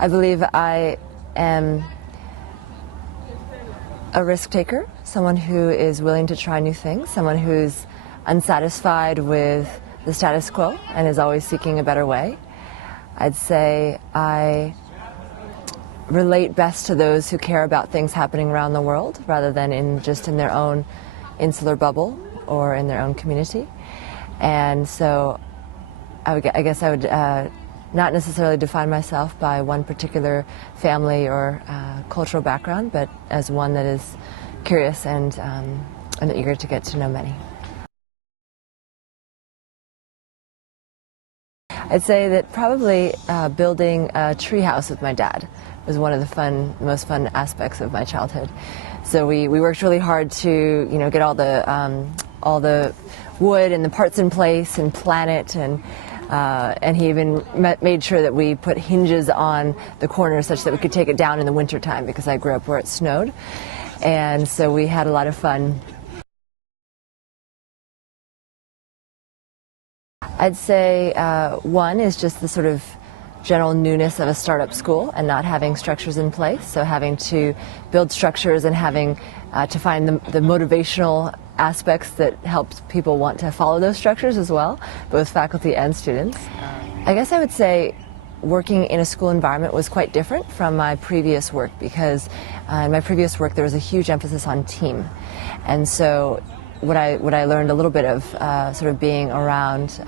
I believe I am a risk taker, someone who is willing to try new things, someone who's unsatisfied with the status quo and is always seeking a better way. I'd say I relate best to those who care about things happening around the world rather than just in their own insular bubble or in their own community. And so I guess I would not necessarily define myself by one particular family or cultural background, but as one that is curious and eager to get to know many. I'd say that probably building a treehouse with my dad was one of the most fun aspects of my childhood. So we worked really hard to get all the wood and the parts in place and plan it, and he even made sure that we put hinges on the corners such that we could take it down in the wintertime, because I grew up where it snowed. And so we had a lot of fun. I'd say one is just the sort of general newness of a startup school and not having structures in place. So having to build structures and having to find the motivational aspects that helps people want to follow those structures as well, both faculty and students. I guess I would say working in a school environment was quite different from my previous work, because in my previous work there was a huge emphasis on team. And so what I learned a little bit of sort of being around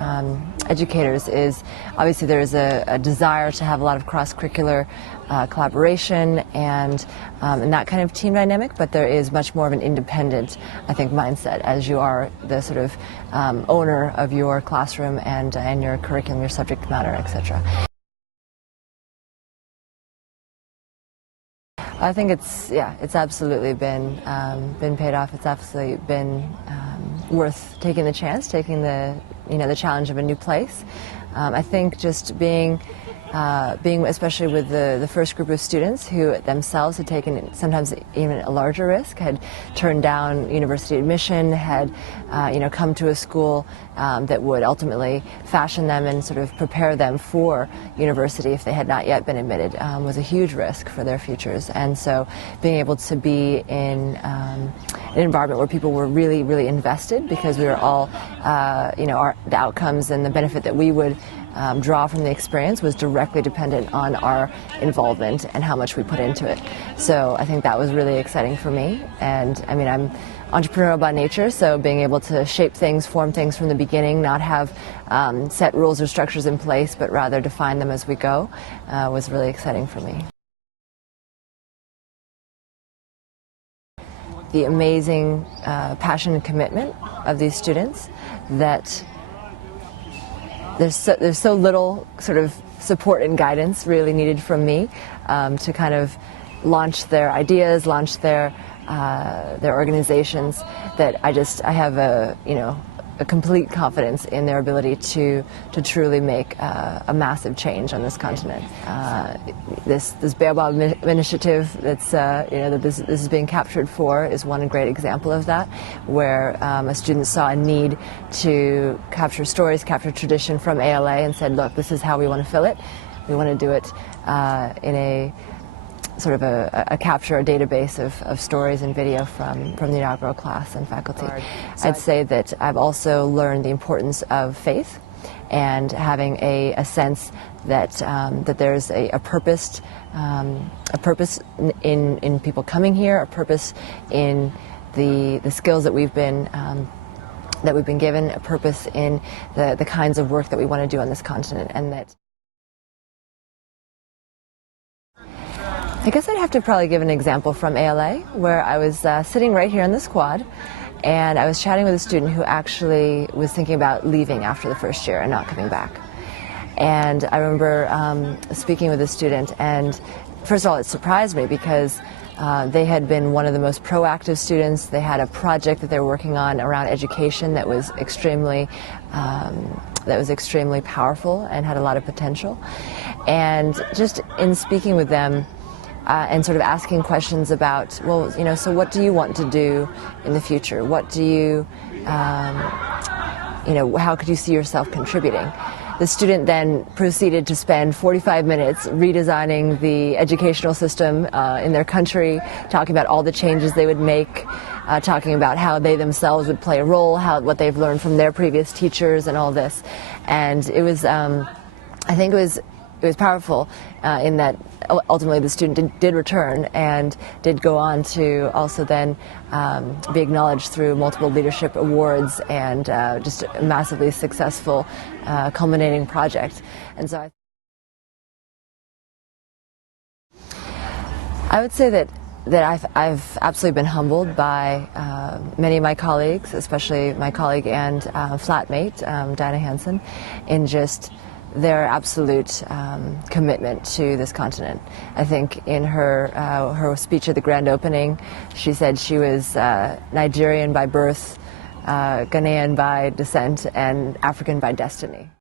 educators is obviously there's a desire to have a lot of cross-curricular collaboration and that kind of team dynamic, but there is much more of an independent, I think, mindset as you are the sort of owner of your classroom and your curriculum, your subject matter, etc. I think it's absolutely been paid off. It's absolutely been worth taking the chance, taking the challenge of a new place. I think just being especially with the first group of students who themselves had taken sometimes even a larger risk, had turned down university admission, had come to a school that would ultimately fashion them and sort of prepare them for university if they had not yet been admitted, was a huge risk for their futures. And so being able to be in an environment where people were really, really invested, because we were all, the outcomes and the benefit that we would draw from the experience was directly dependent on our involvement and how much we put into it. So I think that was really exciting for me. And I mean, I'm entrepreneurial by nature, so being able to shape things, form things from the beginning, not have set rules or structures in place, but rather define them as we go, was really exciting for me. The amazing passion and commitment of these students, that there's so little sort of support and guidance really needed from me to kind of launch their ideas, launch their organizations, that I have a complete confidence in their ability to truly make a massive change on this continent. This Baobab initiative that's that this is being captured for is one great example of that, where a student saw a need to capture stories, capture tradition from ALA, and said, look, this is how we want to fill it. We want to do it in a sort of a capture, a database of stories and video from the inaugural class and faculty. I'd say that I've also learned the importance of faith and having a sense that that there's a purpose in people coming here, a purpose in the skills that we've been given, a purpose in the kinds of work that we want to do on this continent, and that I guess I'd have to probably give an example from ALA, where I was sitting right here in this quad, and I was chatting with a student who actually was thinking about leaving after the first year and not coming back. And I remember speaking with a student, and first of all, it surprised me because they had been one of the most proactive students. They had a project that they were working on around education that was extremely powerful and had a lot of potential. And just in speaking with them, and sort of asking questions about, well, so what do you want to do in the future? What do you how could you see yourself contributing? The student then proceeded to spend 45 minutes redesigning the educational system in their country, talking about all the changes they would make, talking about how they themselves would play a role, what they've learned from their previous teachers and all this. And it was, I think it was powerful in that ultimately the student did return and did go on to also then be acknowledged through multiple leadership awards and just a massively successful culminating project. And so I would say that I've absolutely been humbled by many of my colleagues, especially my colleague and flatmate, Diana Hansen, in just their absolute commitment to this continent. I think in her speech at the grand opening, she said she was Nigerian by birth, Ghanaian by descent, and African by destiny.